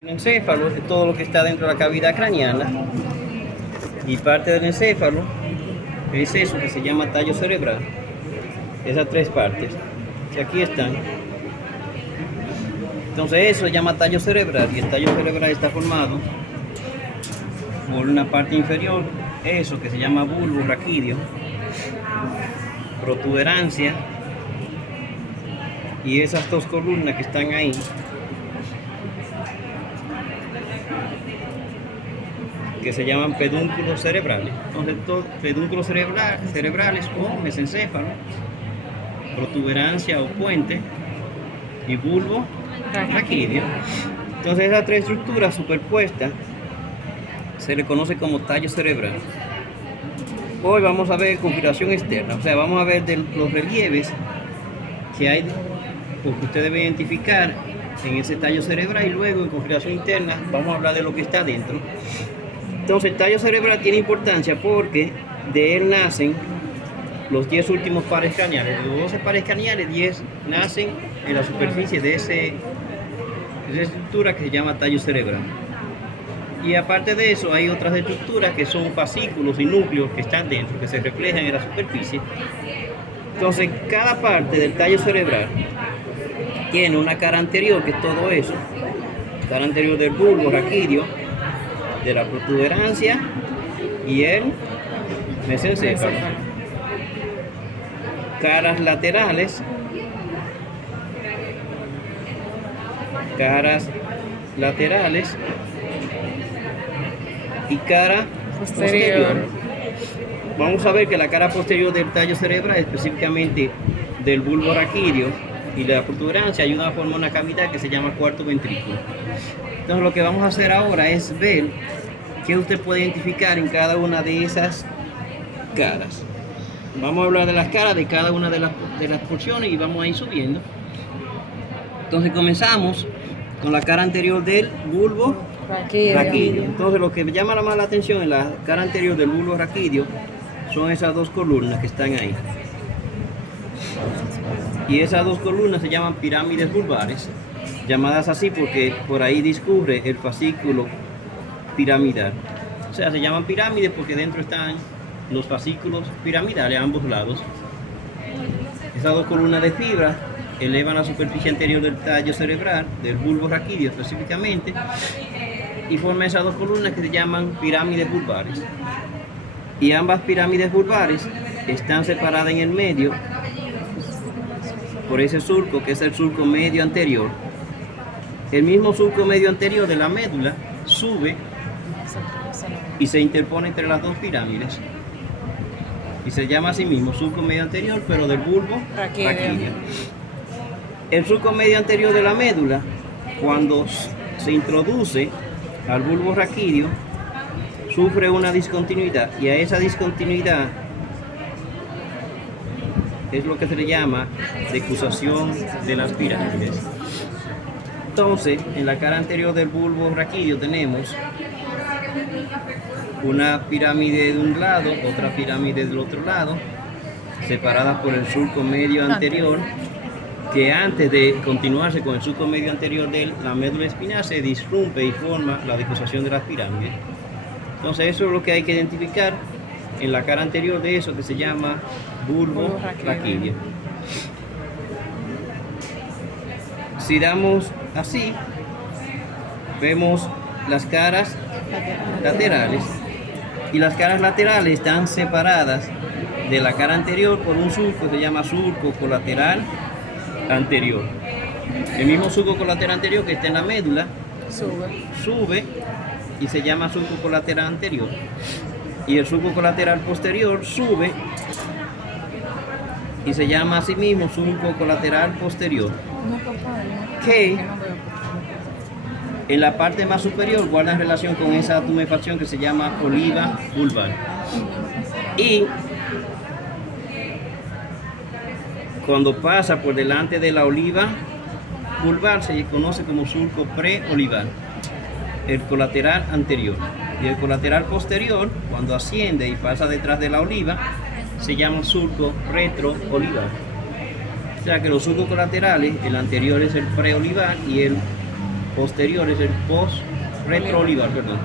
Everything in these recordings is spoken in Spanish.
El encéfalo es todo lo que está dentro de la cavidad craneana y parte del encéfalo es eso que se llama tallo cerebral. Esas tres partes que aquí están. Entonces eso se llama tallo cerebral y el tallo cerebral está formado por una parte inferior, eso que se llama bulbo raquídeo, protuberancia y esas dos columnas que están ahí. Que se llaman pedúnculos cerebrales. Entonces, pedúnculos cerebrales o mesencéfalo, protuberancia o puente y bulbo raquídeo. Entonces, esas tres estructuras superpuestas se le conoce como tallo cerebral. Hoy vamos a ver configuración externa, o sea, vamos a ver de los relieves que hay, porque usted debe identificar en ese tallo cerebral, y luego en configuración interna vamos a hablar de lo que está dentro. Entonces, el tallo cerebral tiene importancia porque de él nacen los 10 últimos pares craneales. De los 12 pares craneales, 10 nacen en la superficie de esa estructura que se llama tallo cerebral. Y aparte de eso, hay otras estructuras que son fascículos y núcleos que están dentro, que se reflejan en la superficie. Entonces, cada parte del tallo cerebral tiene una cara anterior, que es todo eso, cara anterior del bulbo raquídeo, de la protuberancia y el mesencéfalo. Caras laterales y cara posterior. Vamos a ver que la cara posterior del tallo cerebral, específicamente del bulbo raquídeo y de la protuberancia, ayuda a formar una cavidad que se llama cuarto ventrículo. Entonces, lo que vamos a hacer ahora es ver qué usted puede identificar en cada una de esas caras. Vamos a hablar de las caras de cada una de las porciones y vamos a ir subiendo. Entonces, comenzamos con la cara anterior del bulbo raquídeo. Entonces, lo que me llama más la atención en la cara anterior del bulbo raquídeo son esas dos columnas que están ahí. Y esas dos columnas se llaman pirámides vulvares, llamadas así porque por ahí discurre el fascículo piramidal. O sea, se llaman pirámides porque dentro están los fascículos piramidales a ambos lados. Esas dos columnas de fibra elevan la superficie anterior del tallo cerebral, del bulbo raquídeo específicamente, y forman esas dos columnas que se llaman pirámides vulvares. Y ambas pirámides vulvares están separadas en el medio por ese surco que es el surco medio anterior. El mismo surco medio anterior de la médula sube y se interpone entre las dos pirámides y se llama así mismo surco medio anterior, pero del bulbo raquídeo. El surco medio anterior de la médula, cuando se introduce al bulbo raquídeo, sufre una discontinuidad, y a esa discontinuidad es lo que se le llama decusación de las pirámides. Entonces, en la cara anterior del bulbo raquídeo tenemos una pirámide de un lado, otra pirámide del otro lado, separadas por el surco medio anterior, que antes de continuarse con el surco medio anterior de la médula espinal se disrumpe y forma la decusación de las pirámides. Entonces, eso es lo que hay que identificar en la cara anterior de eso, que se llama bulbo raquídeo. Si damos así, vemos las caras laterales, y las caras laterales están separadas de la cara anterior por un surco que se llama surco colateral anterior. El mismo surco colateral anterior que está en la médula sube y se llama surco colateral anterior, y el surco colateral posterior sube y se llama así mismo surco colateral posterior, que en la parte más superior guardan relación con esa tumefacción que se llama oliva vulvar, y cuando pasa por delante de la oliva vulvar se conoce como surco preolivar, el colateral anterior. Y el colateral posterior, cuando asciende y pasa detrás de la oliva, se llama surco retroolivar. O sea que los surcos colaterales, el anterior es el preolivar y el posterior es el retroolivar, perdón.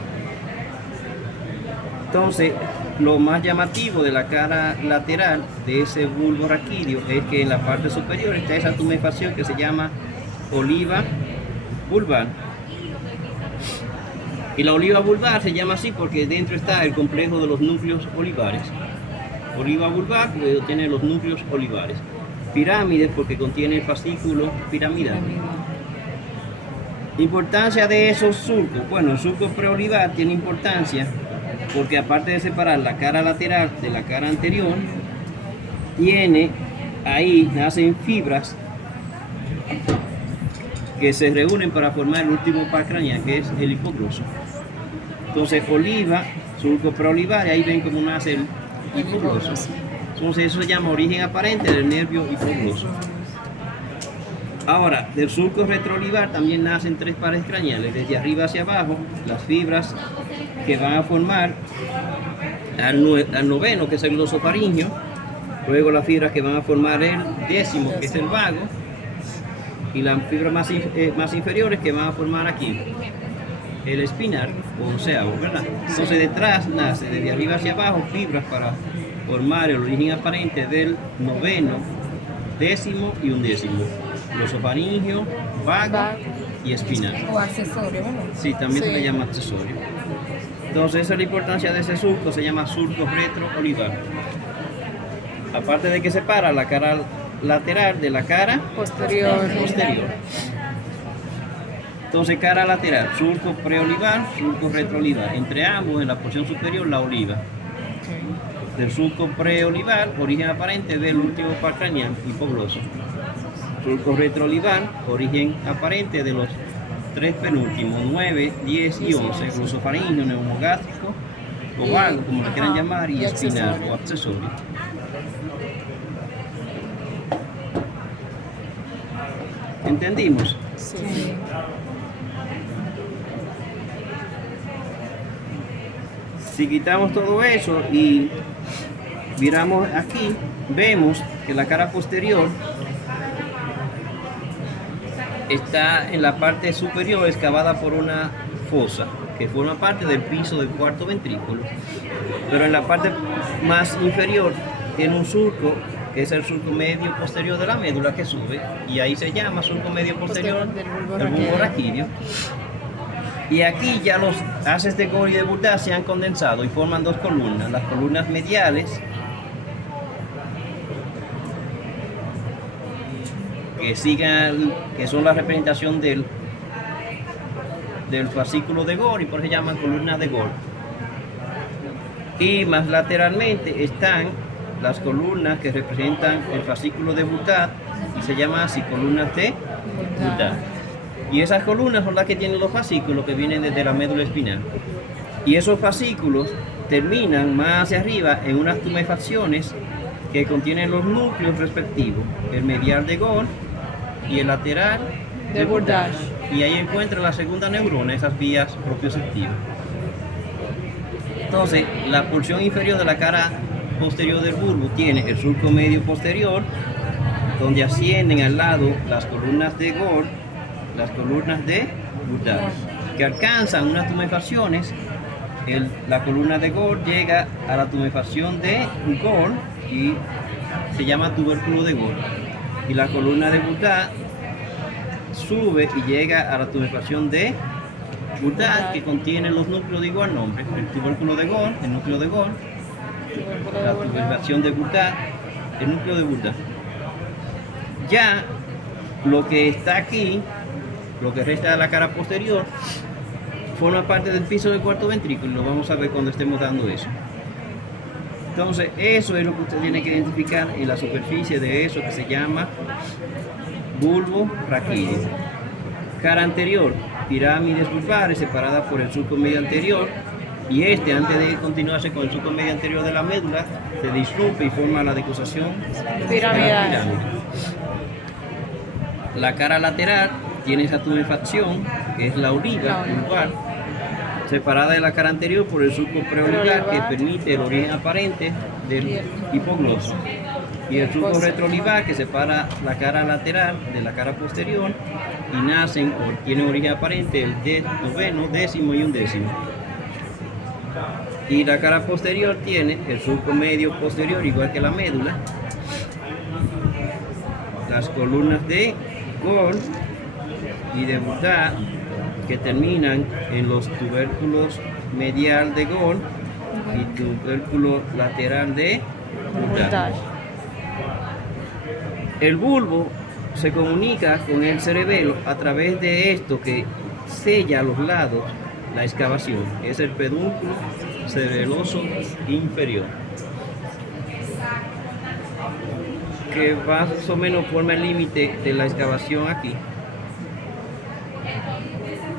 Entonces, lo más llamativo de la cara lateral de ese bulbo raquídeo es que en la parte superior está esa tumefacción que se llama oliva vulvar. Y la oliva vulvar se llama así porque dentro está el complejo de los núcleos olivares. Oliva vulvar porque tiene los núcleos olivares. Pirámides porque contiene el fascículo piramidal. Importancia de esos surcos. Bueno, el surco preolivar tiene importancia porque aparte de separar la cara lateral de la cara anterior, ahí nacen fibras que se reúnen para formar el último par craneal, que es el hipogloso. Entonces, oliva, surco preolivar, y ahí ven cómo nace el hipogloso. Entonces, eso se llama origen aparente del nervio hipogloso. Ahora, del surco retroolivar también nacen 3 pares craneales, desde arriba hacia abajo, las fibras que van a formar al noveno, que es el glosofaringio, luego las fibras que van a formar el 10º, que es el vago, y las fibras más inferiores que van a formar aquí el espinar o onceavo, ¿verdad? Entonces detrás nace desde arriba hacia abajo fibras para formar el origen aparente del noveno, 10º y 11º, glosofaringio, vago y espinar. O accesorio, ¿verdad? Sí, también se le llama accesorio. Entonces esa es la importancia de ese surco, se llama surco retroolivar. Aparte de que separa la cara lateral de la cara Posterior. Entonces cara lateral, surco preolivar, surco retroolivar. Entre ambos, en la porción superior, la oliva. Del surco preolivar, origen aparente del último par craneal, hipogloso. Surco retroolivar, origen aparente de los 3 penúltimos, 9, 10 y 11, glosofaringio, neumogástrico, o vago, como le quieran llamar, y espinar o accesorio. ¿Entendimos? Sí. Si quitamos todo eso y miramos aquí, vemos que la cara posterior está en la parte superior excavada por una fosa que forma parte del piso del cuarto ventrículo, pero en la parte más inferior tiene un surco que es el surco medio posterior de la médula que sube, y ahí se llama surco medio posterior del bulbo raquídeo. Y aquí ya los haces de Gore y de Bourdat se han condensado y forman 2 columnas, las columnas mediales, que son la representación del fascículo de Gore, y por eso se llaman columnas de Gore. Y más lateralmente están las columnas que representan el fascículo de Bourdat, y se llaman así columnas de Bourdat. Y esas columnas son las que tienen los fascículos que vienen desde la médula espinal. Y esos fascículos terminan más hacia arriba en unas tumefacciones que contienen los núcleos respectivos, el medial de Gore y el lateral de Bourdat. Y ahí encuentra la segunda neurona, esas vías propioceptivas. Entonces, la porción inferior de la cara posterior del bulbo tiene el surco medio posterior, donde ascienden al lado las columnas de Gore, las columnas de Bourdat, que alcanzan unas tumefacciones. La columna de Gore llega a la tumefacción de Gore y se llama tubérculo de Gore. Y la columna de Bourdat sube y llega a la tumefacción de Bourdat, que contiene los núcleos de igual nombre, el tubérculo de Gore, el núcleo de Gore, la tumefacción de Bourdat, el núcleo de Bourdat. Ya lo que está aquí, lo que resta de la cara posterior, forma parte del piso del cuarto ventrículo, y lo vamos a ver cuando estemos dando eso. Entonces, eso es lo que usted tiene que identificar en la superficie de eso que se llama bulbo raquídeo. Cara anterior, pirámides vulvares separadas por el surco medio anterior, y antes de continuarse con el surco medio anterior de la médula, se disrumpe y forma la decusación piramidal. La cara lateral tiene esa tumefacción, que es la oliva vulvar, separada de la cara anterior por el surco preolivar, que permite el origen aparente del hipogloso. y el surco retroolivar que separa la cara lateral de la cara posterior y nacen o tienen origen aparente el noveno, décimo y undécimo. Y la cara posterior tiene el surco medio posterior igual que la médula, las columnas de Gall y de Bourdat que terminan en los tubérculos medial de Gall y tubérculo lateral de Bourdat. El bulbo se comunica con el cerebelo a través de esto que sella a los lados la excavación, es el pedúnculo cerebeloso inferior, que más o menos forma el límite de la excavación aquí.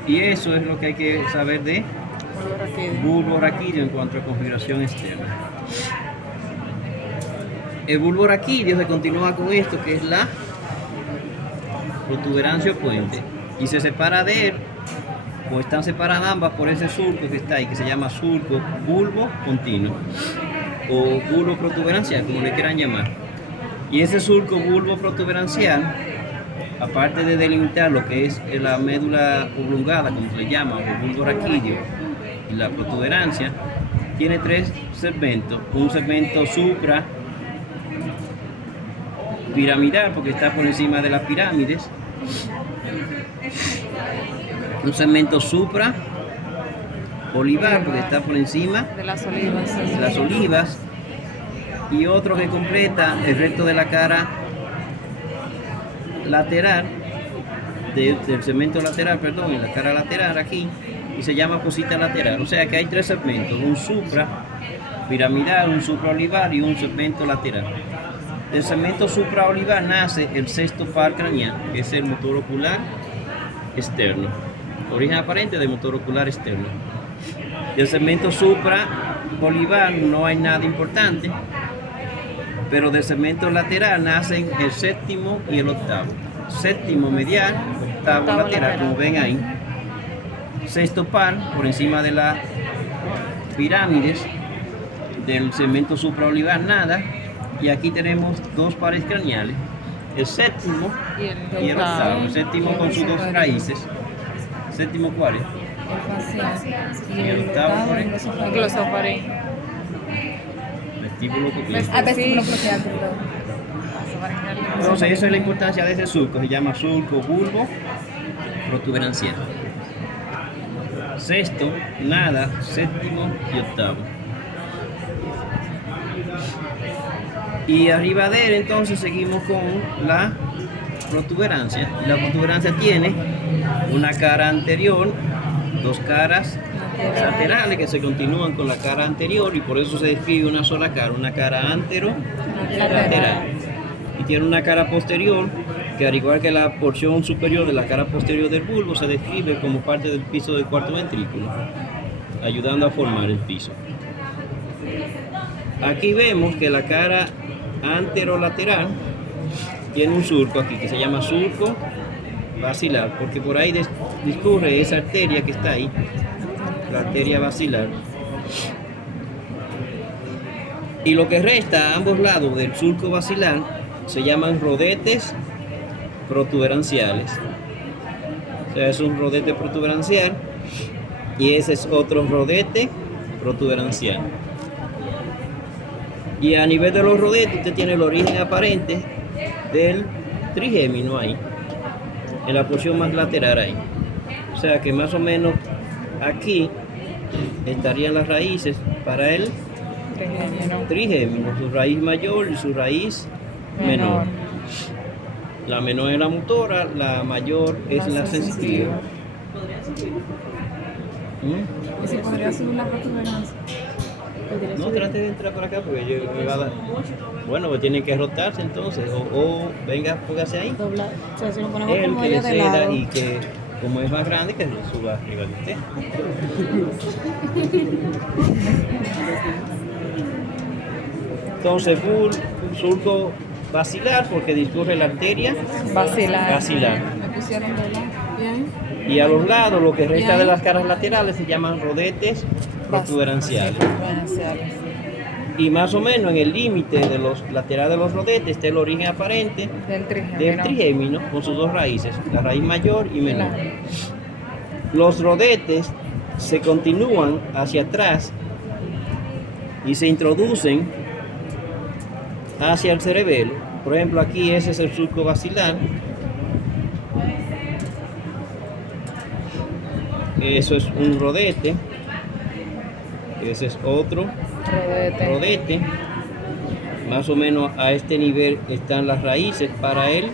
Y eso es lo que hay que saber de bulbo raquídeo en cuanto a configuración externa. El bulbo raquídeo se continúa con esto que es la protuberancia o puente y se separa de él, o están separadas ambas por ese surco que está ahí, que se llama surco bulbo continuo o bulbo protuberancial, como le quieran llamar. Y ese surco bulbo protuberancial, aparte de delimitar lo que es la médula oblongada, como se le llama, o bulbo raquídeo, y la protuberancia, tiene tres segmentos. Un segmento supra piramidal, porque está por encima de las pirámides. Un segmento supra olivar, porque está por encima De las olivas. de las olivas. Y otro que completa el resto de la cara lateral, del segmento lateral, perdón, en la cara lateral aquí, y se llama cosita lateral. O sea que hay tres segmentos, un supra piramidal, un supra olivar y un segmento lateral. Del segmento supra olivar nace el sexto par craneal, que es el motor ocular externo, origen aparente del motor ocular externo. Del segmento supra olivar no hay nada importante, pero del segmento lateral nacen el séptimo y el octavo. Séptimo medial, octavo lateral, como ven ahí. Sexto par por encima de las pirámides. Del segmento supraolivar nada. Y aquí tenemos dos pares craneales, el séptimo y el octavo. El séptimo con sus dos raíces. ¿Séptimo cuál es? El Y el octavo cuál es? glosófaring. Vestíbulo coclear. Vestíbulo coclear, perdón. Entonces, esa es la importancia de ese surco. Se llama surco bulbo protuberancial. Sexto, nada, séptimo y octavo. Y arriba de él entonces seguimos con la protuberancia. Y la protuberancia tiene una cara anterior, dos caras laterales que se continúan con la cara anterior y por eso se describe una sola cara, una cara antero-lateral. Y tiene una cara posterior que, al igual que la porción superior de la cara posterior del bulbo, se describe como parte del piso del cuarto ventrículo, ayudando a formar el piso. Aquí vemos que la cara anterolateral tiene un surco aquí que se llama surco basilar, porque por ahí discurre esa arteria que está ahí, la arteria basilar. Y lo que resta a ambos lados del surco basilar se llaman rodetes protuberanciales. O sea, es un rodete protuberancial y ese es otro rodete protuberancial. Y a nivel de los rodetes usted tiene el origen aparente del trigémino ahí, en la porción más lateral ahí. O sea que más o menos aquí estarían las raíces para el trigémino, su raíz mayor y su raíz menor. La menor es la motora, la mayor es la sensitiva. ¿Y si podría subir la protuberancia? No, trate de entrar por acá porque yo me va a dar. Bueno, pues tiene que rotarse entonces. O venga, póngase ahí. Doblar. O sea, si lo ponemos Él como que le ella de ceda lado. y que, como es más grande, que suba arriba de usted. Entonces, surco basilar porque discurre la arteria Vacilar. basilar. Me pusieron de lado. Bien. Y a los lados, lo que resta de las caras laterales se llaman rodetes protuberanciales. Y más o menos en el límite de los laterales de los rodetes está el origen aparente Del trigémino. del trigémino con sus dos raíces, la raíz mayor y menor. Claro. Los rodetes se continúan hacia atrás y se introducen hacia el cerebelo. Por ejemplo, aquí ese es el surco basilar. Eso es un rodete. Ese es otro rodete. Más o menos a este nivel están las raíces para el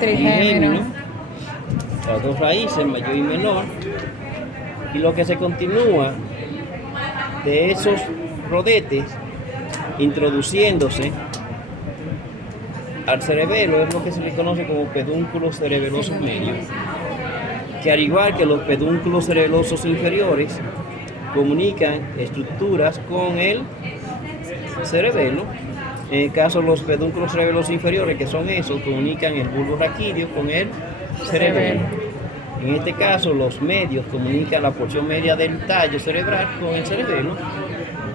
trigémino. Las dos raíces, mayor y menor. Y lo que se continúa de esos rodetes introduciéndose al cerebelo es lo que se le conoce como pedúnculos cerebelosos medios, que al igual que los pedúnculos cerebelosos inferiores comunican estructuras con el cerebelo. En el caso de los pedúnculos cerebelosos inferiores, que son esos, comunican el bulbo raquídeo con el cerebelo. En este caso, los medios comunican la porción media del tallo cerebral con el cerebelo.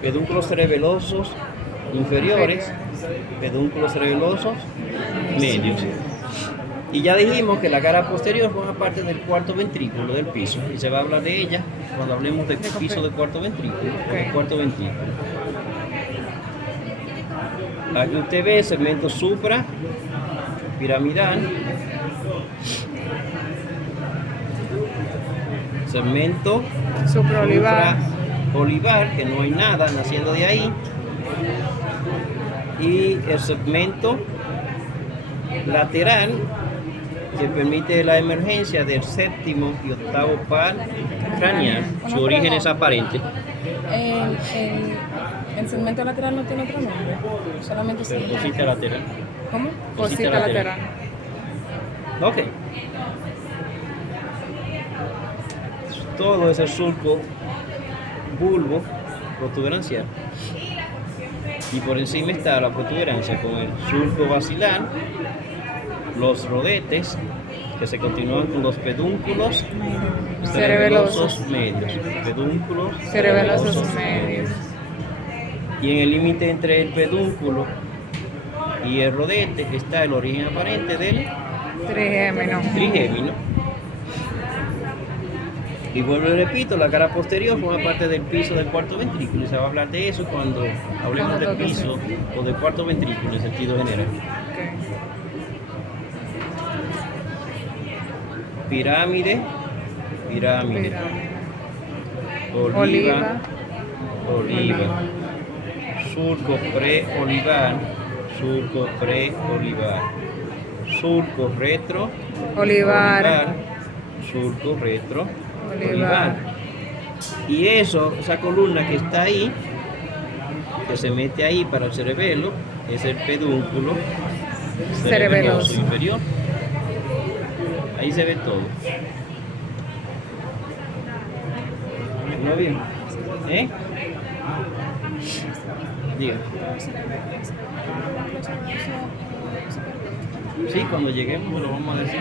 Pedúnculos cerebelosos inferiores, pedúnculos cerebelosos medios. Y ya dijimos que la cara posterior forma parte del cuarto ventrículo del piso, y se va a hablar de ella cuando hablemos del piso del cuarto ventrículo. Del cuarto ventrículo. Aquí usted ve el segmento supra piramidal, segmento Supraolivar. olivar, que no hay nada naciendo de ahí, y el segmento lateral, que permite la emergencia del séptimo y octavo par craneal. Su origen es aparente. El segmento lateral no tiene otro nombre, solamente segmento. Cosita lateral. ¿Cómo? Cosita lateral. Ok. Todo es el surco bulbo protuberancial. Y por encima está la protuberancia con el surco basilar, los rodetes que se continúan con los pedúnculos cerebelosos medios. Pedúnculos Cerebelosos medios. Y en el límite entre el pedúnculo y el rodete está el origen aparente del Trigémino. trigémino. Y vuelvo y repito, la cara posterior forma parte del piso del cuarto ventrículo, y se va a hablar de eso cuando hablemos del piso o del cuarto ventrículo en sentido general. Pirámide, oliva, surco preolivar, surco retro, Olivar. surco retro, Olivar. Y esa columna que está ahí, que se mete ahí para el cerebelo, es el pedúnculo cerebeloso inferior. Ahí se ve todo. ¿No bien? ¿Eh? Diga. Sí, cuando lleguemos lo vamos a decir.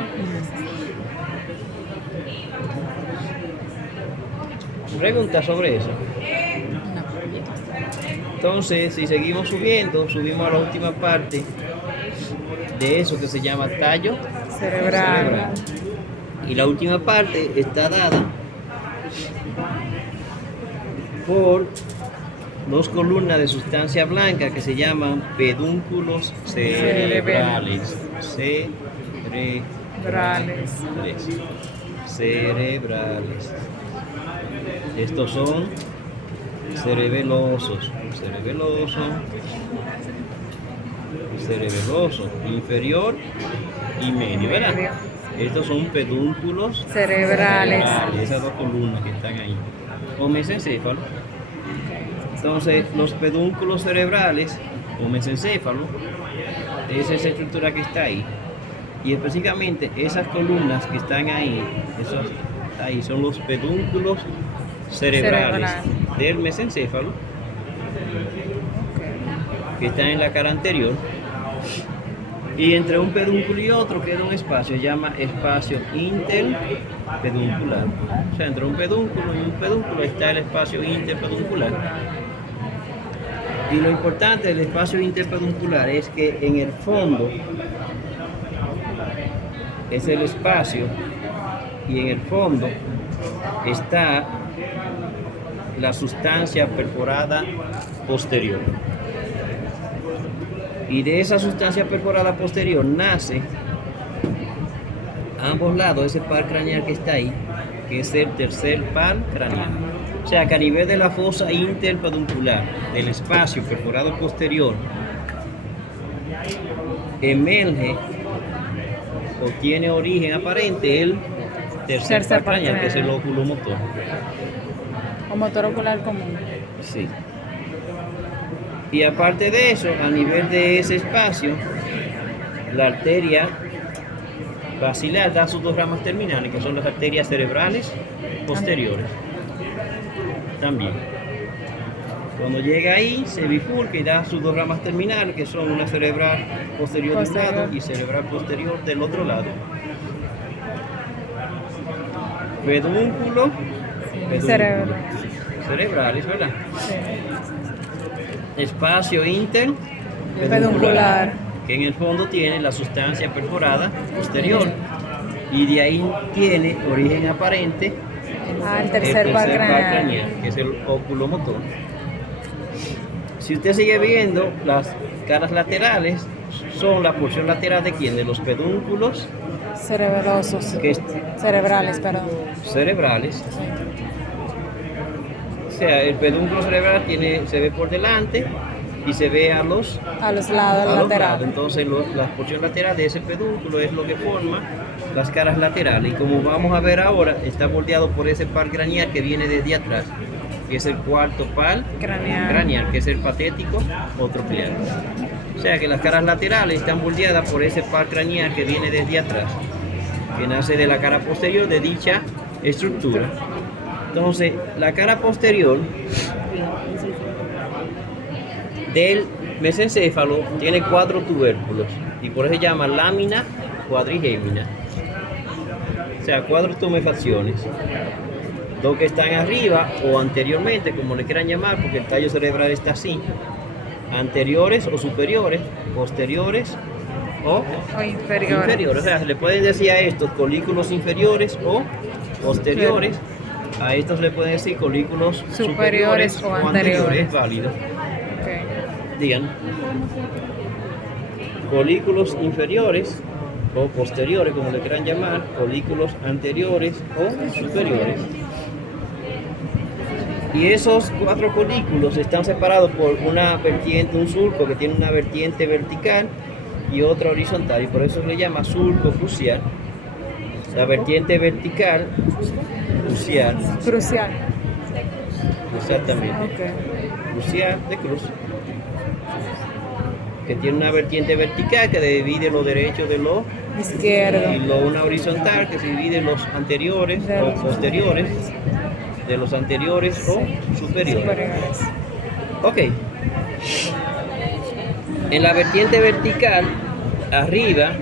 Preguntas sobre eso. Entonces, si seguimos subiendo, subimos a la última parte de eso que se llama tallo Cerebral. Y la última parte está dada por dos columnas de sustancia blanca que se llaman pedúnculos cerebrales. Cerebrales. Estos son cerebeloso, inferior y medio, ¿verdad? Estos son pedúnculos Cerebrales. esas dos columnas que están ahí, o mesencéfalo. Entonces, los pedúnculos cerebrales o mesencéfalo es esa estructura que está ahí, y específicamente esas columnas que están ahí, son los pedúnculos cerebrales del mesencéfalo, que están en la cara anterior, y entre un pedúnculo y otro queda un espacio, se llama espacio interpeduncular. O sea, entre un pedúnculo y un pedúnculo está el espacio interpeduncular. Y lo importante del espacio interpeduncular es que en el fondo es el espacio y en el fondo está la sustancia perforada posterior. Y de esa sustancia perforada posterior nace a ambos lados ese par craneal que está ahí, que es el tercer par craneal. O sea que a nivel de la fosa interpeduncular del espacio perforado posterior emerge o tiene origen aparente el tercer par craneal, que es el óculo motor. O motor ocular común. Sí. Y aparte de eso, a nivel de ese espacio, la arteria basilar da sus dos ramas terminales, que son las arterias cerebrales posteriores. También. Cuando llega ahí, se bifurca y da sus dos ramas terminales, que son una cerebral posterior de un lado y cerebral posterior del otro lado. Pedúnculo, cerebrales, ¿verdad? Sí. Espacio Peduncular. que en el fondo tiene la sustancia perforada posterior y de ahí tiene origen aparente El tercer par craneal. que es el óculo motor. Si usted sigue viendo, las caras laterales son la porción lateral de quién, de los pedúnculos Cerebrosos. Cerebrales, perdón. cerebrales. O sea, el pedúnculo cerebral se ve por delante y se ve a los lados, a los laterales. lados. Entonces la porción lateral de ese pedúnculo es lo que forma las caras laterales. Y como vamos a ver ahora, está bordeado por ese par craneal que viene desde atrás, que es el cuarto par craneal, que es el patético o tropial. O sea que las caras laterales están bordeadas por ese par craneal que viene desde atrás, que nace de la cara posterior de dicha estructura. Entonces, la cara posterior del mesencéfalo tiene 4 tubérculos y por eso se llama lámina cuadrigémina. O sea, 4 tumefacciones. 2 que están arriba o anteriormente, como le quieran llamar, porque el tallo cerebral está así. Anteriores o superiores, posteriores o inferiores. O sea, se le pueden decir a estos colículos inferiores o posteriores. A estos le pueden decir colículos superiores o anteriores. Es válido. Okay. Digan. Colículos inferiores o posteriores, como le quieran llamar, colículos anteriores o superiores. Y esos 4 colículos están separados por una vertiente, un surco que tiene una vertiente vertical y otra horizontal, y por eso se le llama surco crucial. La vertiente vertical, crucial. Exactamente. Okay. Crucial de cruz. Que tiene una vertiente vertical que divide lo derecho de lo Izquierdo. y una horizontal que se divide los anteriores o posteriores de los anteriores o superiores. Ok. En la vertiente vertical, arriba,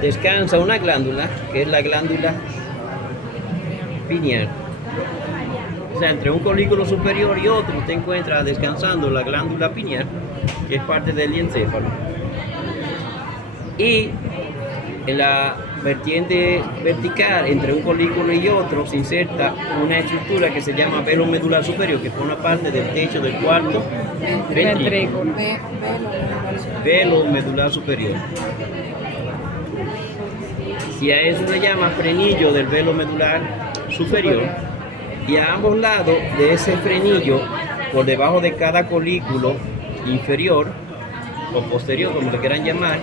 descansa una glándula, que es la glándula pineal. O sea, entre un colículo superior y otro, usted encuentra descansando la glándula pineal, que es parte del encéfalo. Y en la vertiente vertical, entre un colículo y otro, se inserta una estructura que se llama velo medular superior, que forma parte del techo del cuarto ventrículo. Velo medular superior. Y a eso se llama frenillo del velo medular superior. Y a ambos lados de ese frenillo, por debajo de cada colículo inferior o posterior, como le quieran llamar,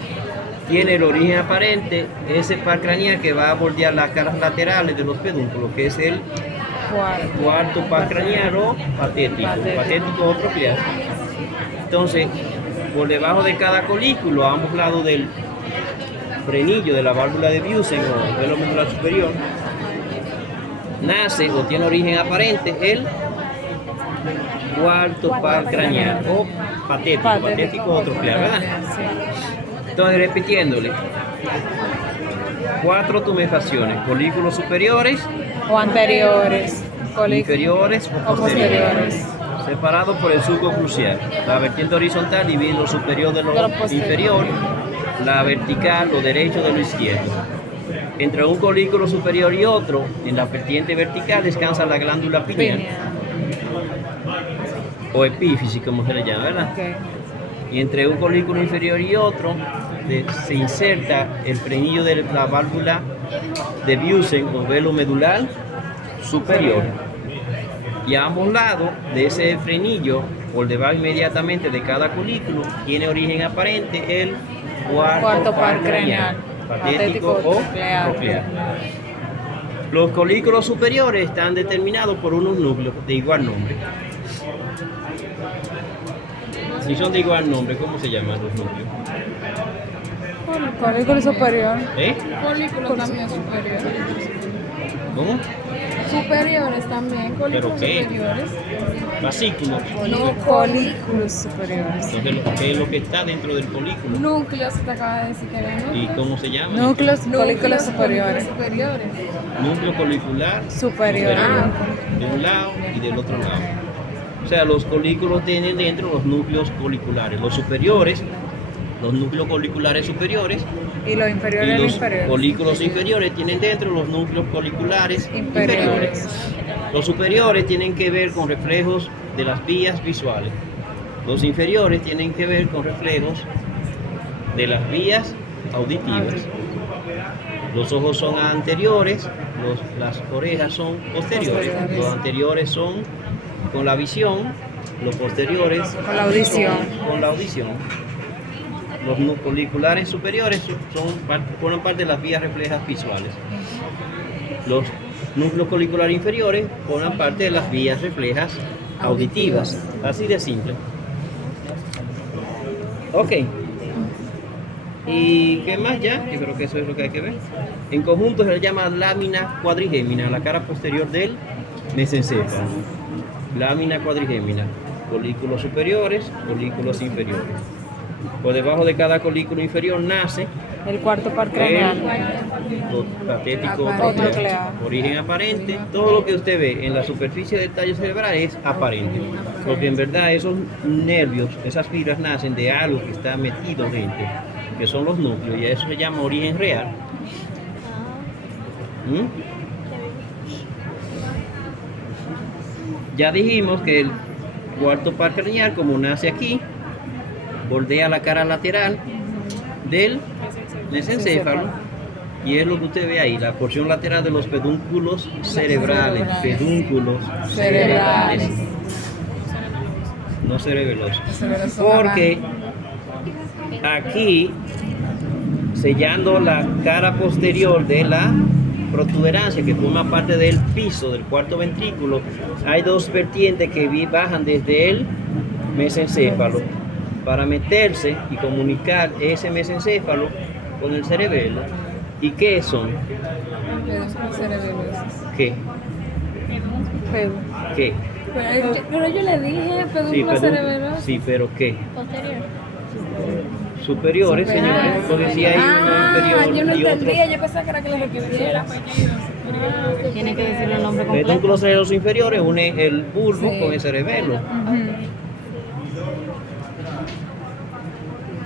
tiene el origen aparente ese par craneal que va a bordear las caras laterales de los pedúnculos, que es el cuarto par craneal o patético o tropial. Entonces, por debajo de cada colículo, a ambos lados del frenillo de la válvula de Busen o velo medular superior, nace o tiene origen aparente el cuarto par craneal o patético o tropial, ¿verdad? Entonces, repitiéndole, 4 tumefacciones, colículos superiores O anteriores. inferiores o posteriores. separado por el surco crucial. La vertiente horizontal divide lo superior de lo inferior, la vertical lo derecho de lo izquierdo. Entre un colículo superior y otro, en la vertiente vertical descansa la glándula pineal, o epífisis como se le llama, ¿verdad? Ok. Y entre un colículo inferior y otro se inserta el frenillo de la válvula de Bunsen o velo medular superior. Y a ambos lados de ese frenillo, por debajo inmediatamente de cada colículo, tiene origen aparente el cuarto par craneal, patético o coclear. Los colículos superiores están determinados por unos núcleos de igual nombre. Si son de igual nombre, ¿cómo se llaman los núcleos? Colículo superior. ¿Eh? Colículos también superiores. ¿Cómo? Superiores también, colículos ¿Pero qué? superiores. Vasículos. No, Colículos superiores. Entonces, ¿qué es lo que está dentro del colículo? núcleos, te acaba de decir que había ¿Y núcleos. cómo se llama? Núcleos, colículos superiores. superiores. Núcleo colicular Superior. de un lado y del otro lado. O sea, los colículos tienen dentro los núcleos coliculares. Los superiores, los núcleos coliculares superiores, Y los inferiores, y los los inferiores. colículos inferiores tienen dentro los núcleos coliculares Inferiores. inferiores. Los superiores tienen que ver con reflejos de las vías visuales. Los inferiores tienen que ver con reflejos de las vías auditivas. Los ojos son anteriores, las orejas son posteriores. Los anteriores son con la visión, los posteriores Con la audición. con la audición. Los coliculares superiores forman parte de las vías reflejas visuales. Los núcleos coliculares inferiores forman parte de las vías reflejas auditivas. Así de simple. Ok. ¿Y qué más ya? Yo creo que eso es lo que hay que ver. En conjunto se le llama lámina cuadrigémina, la cara posterior del mesencéfalo. Lámina cuadrigémina. Colículos superiores, colículos inferiores. Por debajo de cada colículo inferior nace El cuarto par el craneal. patético Aparente. coclear. Origen aparente. Todo lo que usted ve en la superficie del tallo cerebral es aparente. Porque en verdad esos nervios, esas fibras nacen de algo que está metido dentro, que son los núcleos, y a eso se llama origen real. ¿Mm? Ya dijimos que el cuarto par craneal, como nace aquí, bordea la cara lateral del mesencéfalo, y es lo que usted ve ahí, la porción lateral de los pedúnculos cerebrales. Pedúnculos cerebrales. No cerebelosos. Porque aquí, sellando la cara posterior de la protuberancia que forma parte del piso del cuarto ventrículo, hay dos vertientes que bajan desde el mesencéfalo para meterse y comunicar ese mesencéfalo con el cerebelo. ¿Y qué son? Pedúnculos cerebelosos. ¿Qué? Pedo. ¿Qué? Pero yo le dije Sí, pedúnculos cerebelosos. sí, pero ¿qué? Superiores, señores. Lo decía ahí uno inferior yo no y otro. entendía, yo pensaba que era que le repitiera. Tiene que decir el nombre completo. Pedúnculos cerebrosos inferiores une el bulbo Sí. con el cerebelo.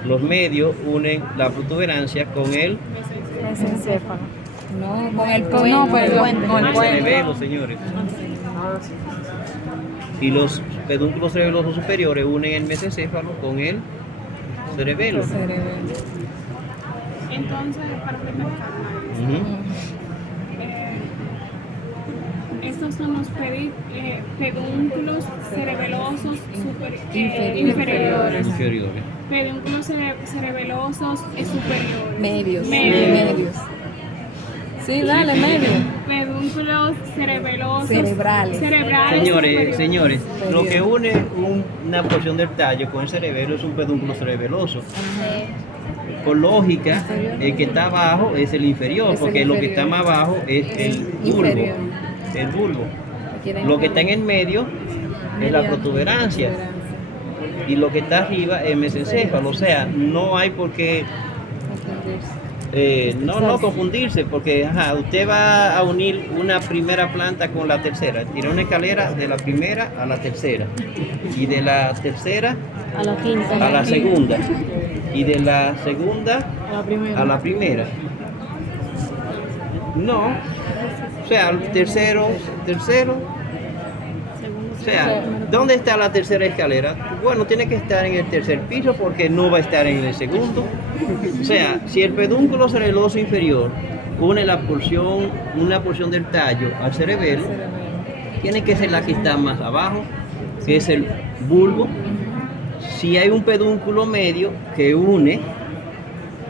Los medios unen la protuberancia con el Mesencéfalo. No, con el No, perdón, puente. con el puente. cerebelo, señores. Y los pedúnculos cerebelosos superiores unen el mesencéfalo con el cerebelo. cerebelo. Entonces, para refrescar, Ujú. estos son los pedúnculos cerebelosos Inferiores. Inferiores. Pedúnculos cerebelosos superiores. Medios. Medios. Sí, dale, medio. Pedúnculos cerebelosos. Cerebrales. Cerebrales. Señores, lo que une una porción del tallo con el cerebelo es un pedúnculo cerebeloso. Por lógica, el que está abajo es el inferior, Es el porque lo que inferior. está más abajo es el bulbo. Inferior. El bulbo. Lo que está en el medio es la protuberancia. Y lo que está arriba es el mesencéfalo. O sea, no hay por qué no confundirse, porque ajá, usted va a unir una primera planta con la tercera, tirar una escalera de la primera a la tercera, y de la tercera A la quinta. a la segunda, y de la segunda A la primera. a la primera. No, o sea, el tercero. O sea, ¿dónde está la tercera escalera? Bueno, tiene que estar en el tercer piso porque no va a estar en el segundo. O sea, si el pedúnculo cerebeloso inferior une una porción del tallo al cerebelo, tiene que ser la que está más abajo, que es el bulbo. Si hay un pedúnculo medio que une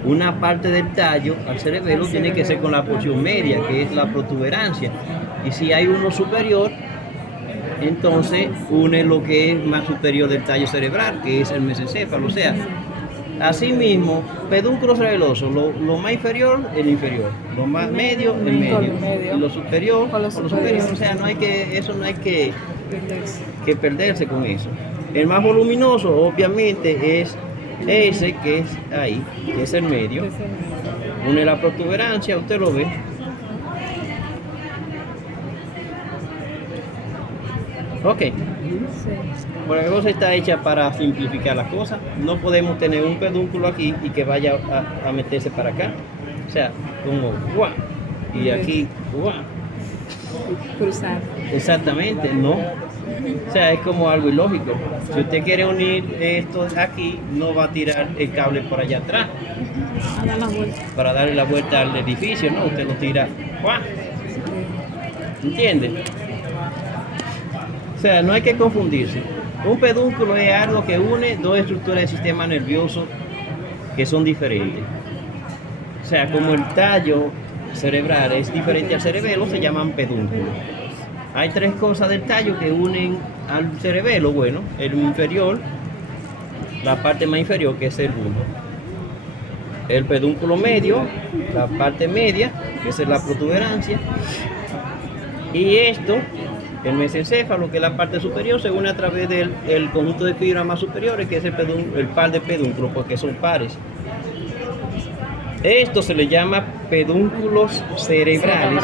una parte del tallo al cerebelo, tiene que ser con la porción media, que es la protuberancia. Y si hay uno superior, entonces une lo que es más superior del tallo cerebral, que es el mesencéfalo. O sea, asimismo, pedúnculo cerebeloso, lo más inferior, el inferior, lo más medio, el medio, y lo superior, Con lo lo superior. superior. O sea, no hay que perderse con eso. El más voluminoso, obviamente, es ese que es ahí, que es el medio. Une la protuberancia, usted lo ve. Ok. Bueno, la cosa está hecha para simplificar las cosas. No podemos tener un pedúnculo aquí y que vaya a meterse para acá. O sea, como guau. Y aquí guau. Cruzar. Exactamente, no. O sea, es como algo ilógico. Si usted quiere unir esto aquí, no va a tirar el cable por allá atrás A dar la vuelta. para darle la vuelta al edificio, no. Usted lo tira. ¡Guau! ¿Entiende? O sea, no hay que confundirse. Un pedúnculo es algo que une dos estructuras del sistema nervioso que son diferentes. O sea, como el tallo cerebral es diferente al cerebelo, se llaman pedúnculos. Hay tres cosas del tallo que unen al cerebelo. Bueno, el inferior, la parte más inferior, que es el bulbo. El pedúnculo medio, la parte media, que es la protuberancia. Y esto, el mesencéfalo, que es la parte superior, se une a través del conjunto de fibras más superiores, que es el par de pedúnculos, porque son pares. Esto se le llama pedúnculos cerebrales,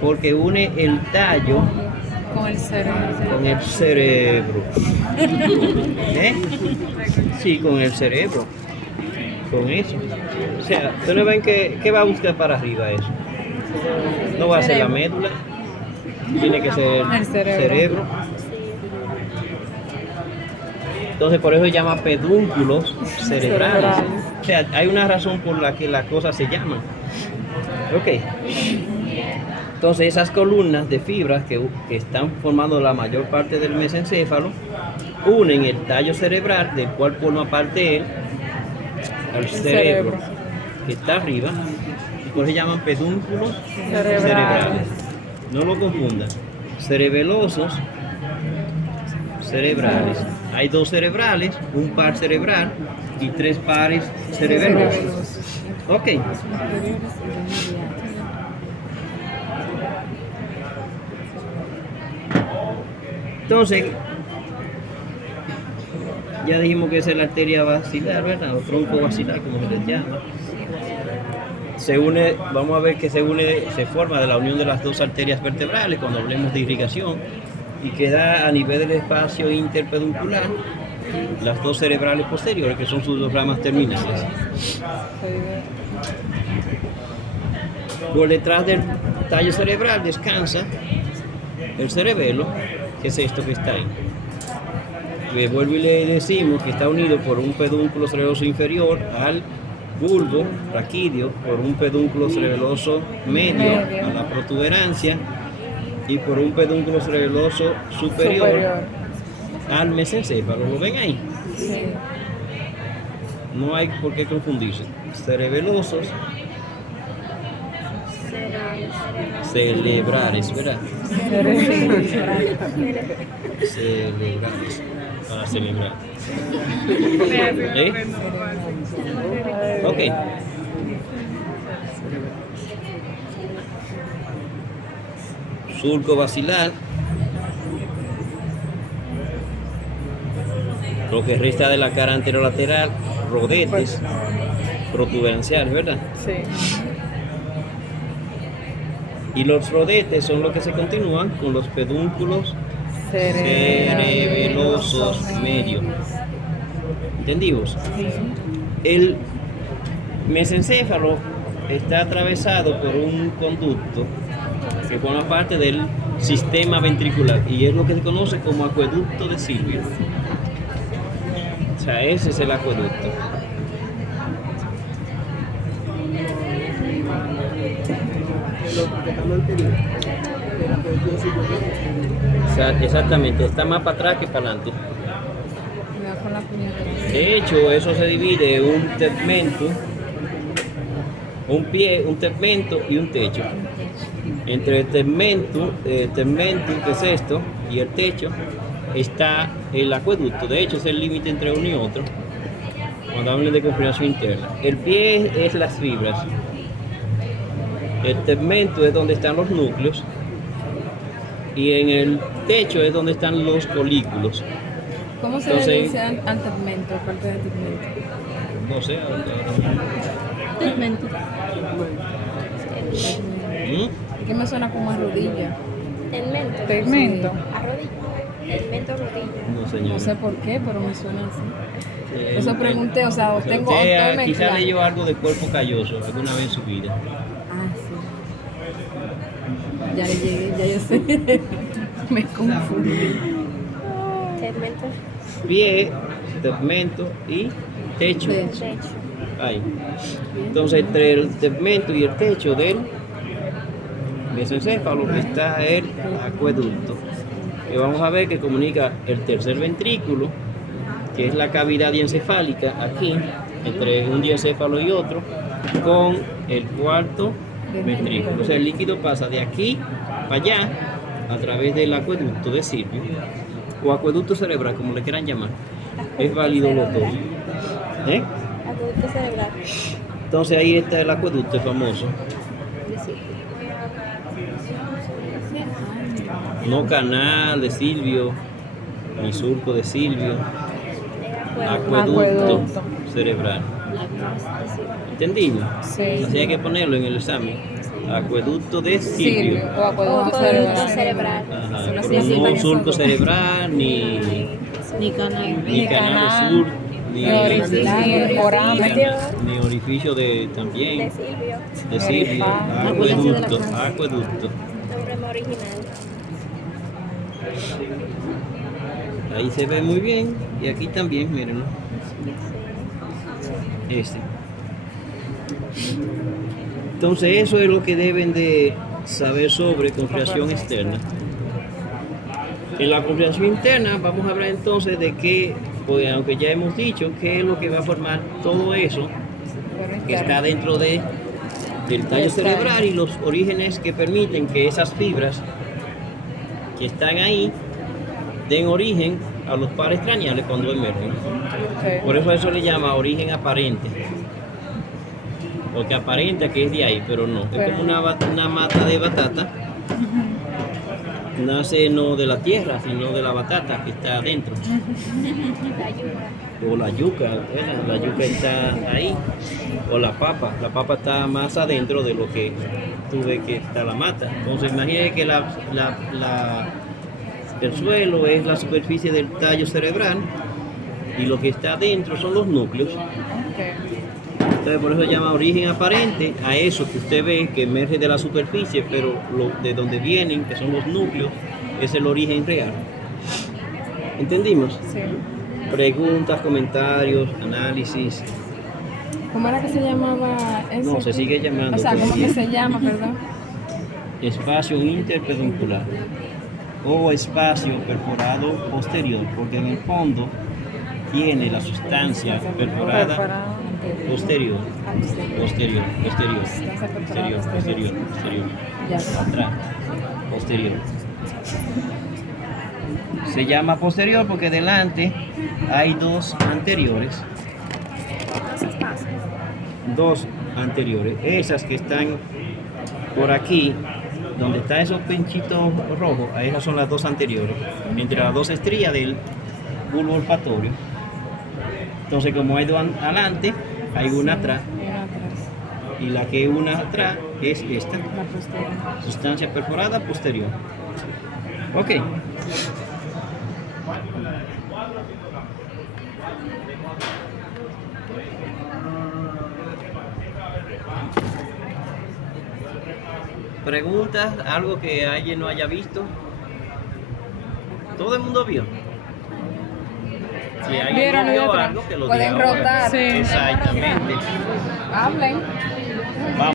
porque une el tallo Con el cerebro. con el cerebro. ¿Eh? Sí, con el cerebro. Con eso. O sea, ustedes ven que va a buscar para arriba eso. No va a ser la médula, tiene que ser El el cerebro. cerebro. Entonces por eso se llama pedúnculos cerebrales. O sea, hay una razón por la que las cosas se llaman. Ok. Entonces esas columnas de fibras que están formando la mayor parte del mesencéfalo unen el tallo cerebral, del cual forma parte él, al cerebro, que está arriba, y por eso se llaman pedúnculos cerebrales. No lo confundan. Cerebelosos, cerebrales. Hay dos cerebrales, un par cerebral y tres pares cerebelosos. Ok. Entonces, ya dijimos que esa es la arteria basilar, ¿verdad? O tronco basilar, como se les llama. Se une, vamos a ver que se forma de la unión de las dos arterias vertebrales cuando hablemos de irrigación, y queda a nivel del espacio interpeduncular las dos cerebrales posteriores, que son sus dos ramas terminales. Por detrás del tallo cerebral descansa el cerebelo, que es esto que está ahí. Le vuelvo y le decimos que está unido por un pedúnculo cerebeloso inferior al bulbo raquídeo, por un pedúnculo cerebeloso medio a la protuberancia y por un pedúnculo cerebeloso superior al mesencéfalo. ¿Lo ven ahí? Sí. No hay por qué confundirse. Cerebelosos, cerebrales, ¿verdad? Cerebrales. Para celebrar. ¿Eh? Ok. Surco basilar. Lo que resta de la cara anterolateral, rodetes. protuberanciales, ¿verdad? Sí. Y los rodetes son los que se continúan con los pedúnculos cerebelosos medios. ¿Entendimos? El mesencéfalo está atravesado por un conducto que forma parte del sistema ventricular y es lo que se conoce como acueducto de Silvio. O sea, ese es el acueducto. O sea, exactamente, está más para atrás que para adelante. Me da con la puñalada. De hecho, eso se divide en un tegmento, un pie, un tegmento y un techo. Entre el tegmento, que es esto, y el techo, está el acueducto. De hecho, es el límite entre uno y otro. Cuando hablan de configuración interna. El pie es las fibras. El tegmento es donde están los núcleos. Y en el techo es donde están los folículos. ¿Cómo se Entonces, le dice al tegmento, parte del tegmento? No sé. Tegmento. ¿Qué me suena como a rodilla? Tegmento. Tegmento. A rodilla. Tegmento a rodilla. No, señor. No sé por qué, pero me suena así. Eso pregunté, o sea, tengo Usted estoy quizá mezclando. leyó algo de cuerpo calloso alguna vez en su vida. Ah, sí. Ya le llegué, ya yo sé. Me confundí. Tegmento. Pie, tegmento y techo. Techo. Techo. Ahí. Entonces, entre el tegmento y el techo del mesencéfalo está el acueducto, que vamos a ver que comunica el tercer ventrículo, que es la cavidad diencefálica aquí, entre un diencéfalo y otro, con el cuarto ventrículo. O sea, el líquido pasa de aquí para allá a través del acueducto de Silvio, o acueducto cerebral, como le quieran llamar. Es válido los dos. ¿Eh? Acueducto cerebral. Entonces ahí está el acueducto famoso. No canal de Silvio, ni surco de Silvio, acueducto Acueducto. cerebral. ¿Entendido? Sí. Así hay que ponerlo en el examen. Acueducto de Silvio. Silvio. O acueducto Acueducto cerebral. cerebral. Ajá, Sí, pero sí, no sí. surco cerebral, ni Ni canal. canal de sur, ni ni orificio, ni foramen. ni orificio de también De Silvio. de Silvio. Acueducto, acueducto. Nombre más original. Ahí se ve muy bien y aquí también, mírenlo. Este. Entonces eso es lo que deben de saber sobre configuración externa. En la configuración interna vamos a hablar entonces de qué, pues, aunque ya hemos dicho qué es lo que va a formar todo eso que está dentro del tallo cerebral y los orígenes que permiten que esas fibras que están ahí den origen a los pares craneales cuando emergen. Ok. Por eso le llama origen aparente. Porque aparenta que es de ahí, pero no. Es como una mata de batata. Nace no de la tierra, sino de la batata que está adentro. O la yuca, ¿verdad? La yuca está ahí. O la papa está más adentro de lo que tú ves que está la mata. Entonces imagínate que el suelo es la superficie del tallo cerebral y lo que está adentro son los núcleos. Entonces por eso se llama origen aparente a eso que usted ve que emerge de la superficie, pero de donde vienen, que son los núcleos, es el origen real. ¿Entendimos? Sí. Preguntas, comentarios, análisis. ¿Cómo era que se llamaba eso? No, se sigue llamando O sea, ¿cómo todavía. que se llama, perdón? Espacio interpeduncular o espacio perforado posterior, porque en el fondo tiene la sustancia perforada posterior, posterior, posterior. Ya. Atrás, posterior. Se llama posterior porque delante hay dos anteriores. Dos anteriores. Esas que están por aquí, donde están esos pinchitos rojos, esas son las dos anteriores. Entre las dos estrías del bulbo olfatorio. Entonces, como hay dos adelante, hay una atrás. Y la que une atrás es esta, La posterior. sustancia perforada posterior. Ok. Preguntas, algo que alguien no haya visto. Todo el mundo vio. Si alguien Vieron no y vio otro. algo, que lo Pueden diga ahora. rotar. Sí. Exactamente. Hablen. Vamos.